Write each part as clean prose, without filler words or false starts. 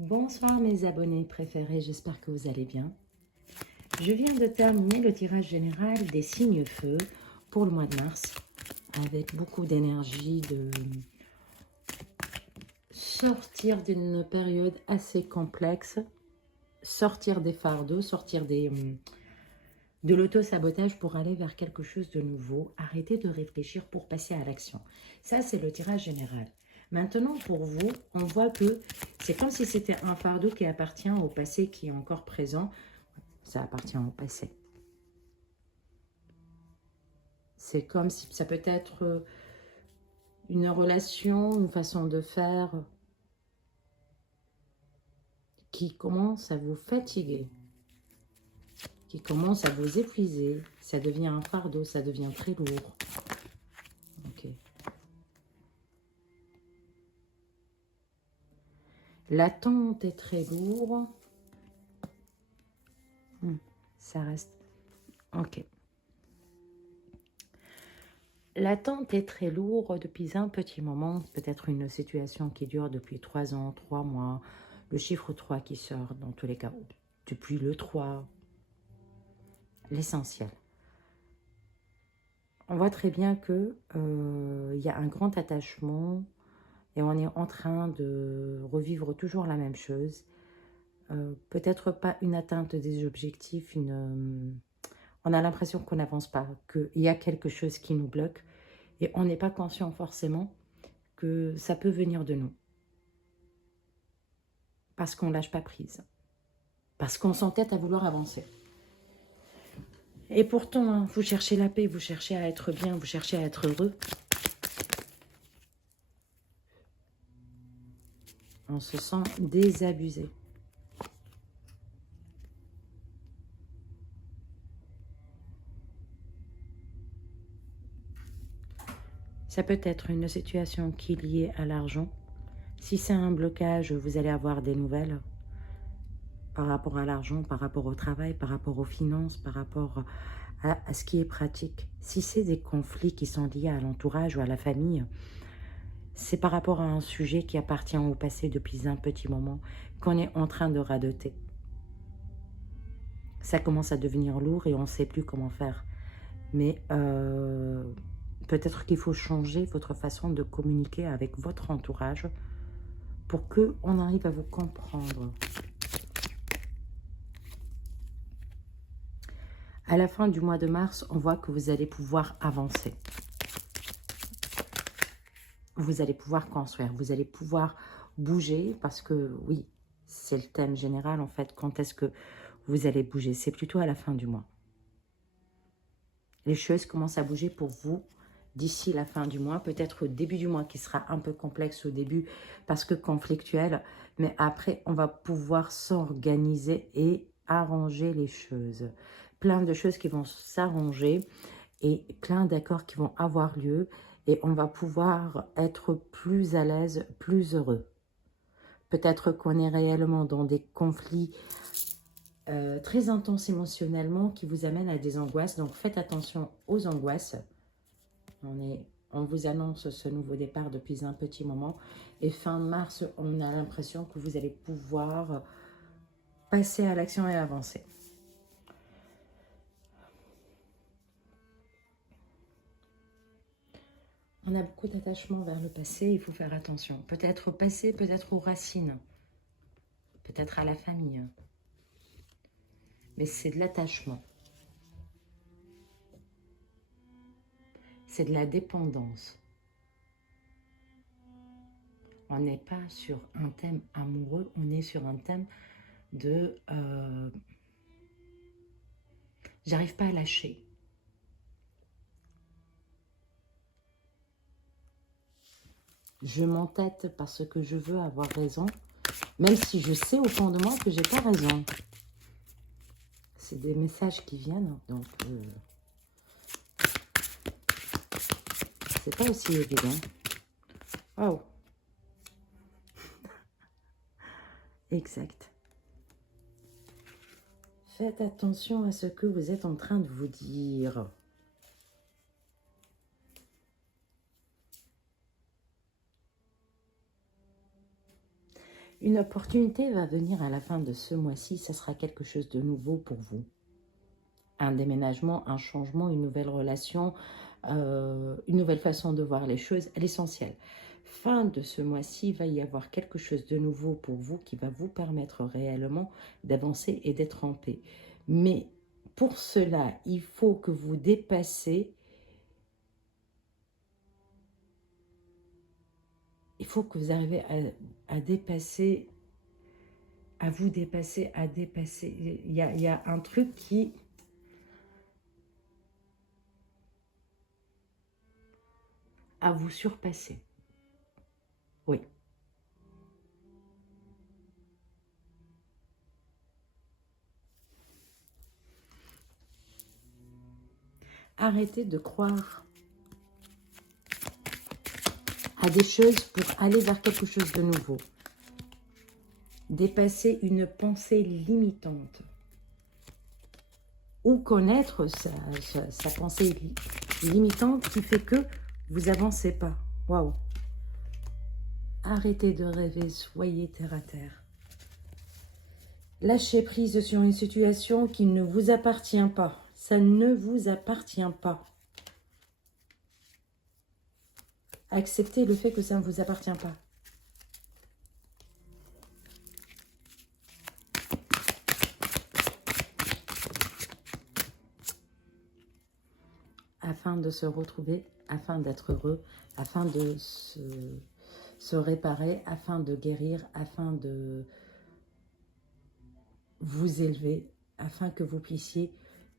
Bonsoir mes abonnés préférés, j'espère que vous allez bien. Je viens de terminer le tirage général des signes feu pour le mois de mars avec beaucoup d'énergie de sortir d'une période assez complexe, sortir des fardeaux, sortir de l'auto-sabotage pour aller vers quelque chose de nouveau, arrêter de réfléchir pour passer à l'action. Ça, c'est le tirage général. Maintenant, pour vous, on voit que c'est comme si c'était un fardeau qui appartient au passé, qui est encore présent. Ça appartient au passé. C'est comme si ça peut être une relation, une façon de faire qui commence à vous fatiguer, qui commence à vous épuiser. Ça devient un fardeau, ça devient très lourd. Ok. L'attente est très lourde. Ça reste... Ok. L'attente est très lourde depuis un petit moment. Peut-être une situation qui dure depuis 3 ans, 3 mois. Le chiffre 3 qui sort dans tous les cas. Depuis le 3. L'essentiel. On voit très bien que y a un grand attachement et on est en train de revivre toujours la même chose. Peut-être pas une atteinte des objectifs, on a l'impression qu'on n'avance pas, qu'il y a quelque chose qui nous bloque et on n'est pas conscient forcément que ça peut venir de nous. Parce qu'on ne lâche pas prise. Parce qu'on s'entête à vouloir avancer. Et pourtant, hein, vous cherchez la paix, vous cherchez à être bien, vous cherchez à être heureux. On se sent désabusé. Ça peut être une situation qui est liée à l'argent. Si c'est un blocage, vous allez avoir des nouvelles par rapport à l'argent, par rapport au travail, par rapport aux finances, par rapport à ce qui est pratique. Si c'est des conflits qui sont liés à l'entourage ou à la famille, c'est par rapport à un sujet qui appartient au passé depuis un petit moment qu'on est en train de radoter. Ça commence à devenir lourd et on ne sait plus comment faire. Mais peut-être qu'il faut changer votre façon de communiquer avec votre entourage pour qu'on arrive à vous comprendre. À la fin du mois de mars, on voit que vous allez pouvoir avancer. Vous allez pouvoir construire, vous allez pouvoir bouger parce que, oui, c'est le thème général en fait. Quand est-ce que vous allez bouger? C'est plutôt à la fin du mois. Les choses commencent à bouger pour vous d'ici la fin du mois, peut-être au début du mois qui sera un peu complexe au début parce que conflictuel, mais après on va pouvoir s'organiser et arranger les choses. Plein de choses qui vont s'arranger et plein d'accords qui vont avoir lieu et on va pouvoir être plus à l'aise, plus heureux. Peut-être qu'on est réellement dans des conflits très intenses émotionnellement qui vous amènent à des angoisses. Donc faites attention aux angoisses. On vous annonce ce nouveau départ depuis un petit moment. Et fin mars, on a l'impression que vous allez pouvoir passer à l'action et avancer. On a beaucoup d'attachement vers le passé, il faut faire attention. Peut-être au passé, peut-être aux racines, peut-être à la famille. Mais c'est de l'attachement. C'est de la dépendance. On n'est pas sur un thème amoureux, on est sur un thème de j'arrive pas à lâcher. Je m'entête parce que je veux avoir raison, même si je sais au fond de moi que j'ai pas raison. C'est des messages qui viennent, donc c'est pas aussi évident. Oh, exact. Faites attention à ce que vous êtes en train de vous dire. Une opportunité va venir à la fin de ce mois-ci. Ça sera quelque chose de nouveau pour vous. Un déménagement, un changement, une nouvelle relation, une nouvelle façon de voir les choses, l'essentiel. Fin de ce mois-ci, il va y avoir quelque chose de nouveau pour vous qui va vous permettre réellement d'avancer et d'être en paix. Mais pour cela, il faut que vous dépassez, il faut que vous arriviez à dépasser, à vous dépasser, à dépasser. Il y a un truc qui... à vous surpasser. Oui. Arrêtez de croire à des choses pour aller vers quelque chose de nouveau. Dépasser une pensée limitante. Ou connaître sa pensée limitante qui fait que vous avancez pas. Waouh! Arrêtez de rêver, soyez terre à terre. Lâchez prise sur une situation qui ne vous appartient pas. Ça ne vous appartient pas. Acceptez le fait que ça ne vous appartient pas. Afin de se retrouver, afin d'être heureux, afin de se réparer, afin de guérir, afin de vous élever, afin que vous puissiez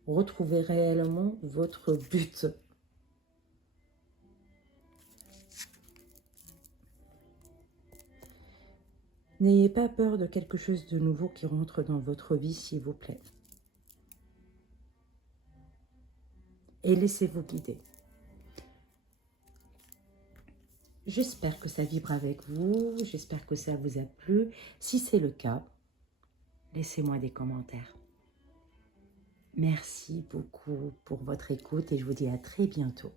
retrouver réellement votre but. N'ayez pas peur de quelque chose de nouveau qui rentre dans votre vie, s'il vous plaît. Et laissez-vous guider. J'espère que ça vibre avec vous, j'espère que ça vous a plu. Si c'est le cas, laissez-moi des commentaires. Merci beaucoup pour votre écoute et je vous dis à très bientôt.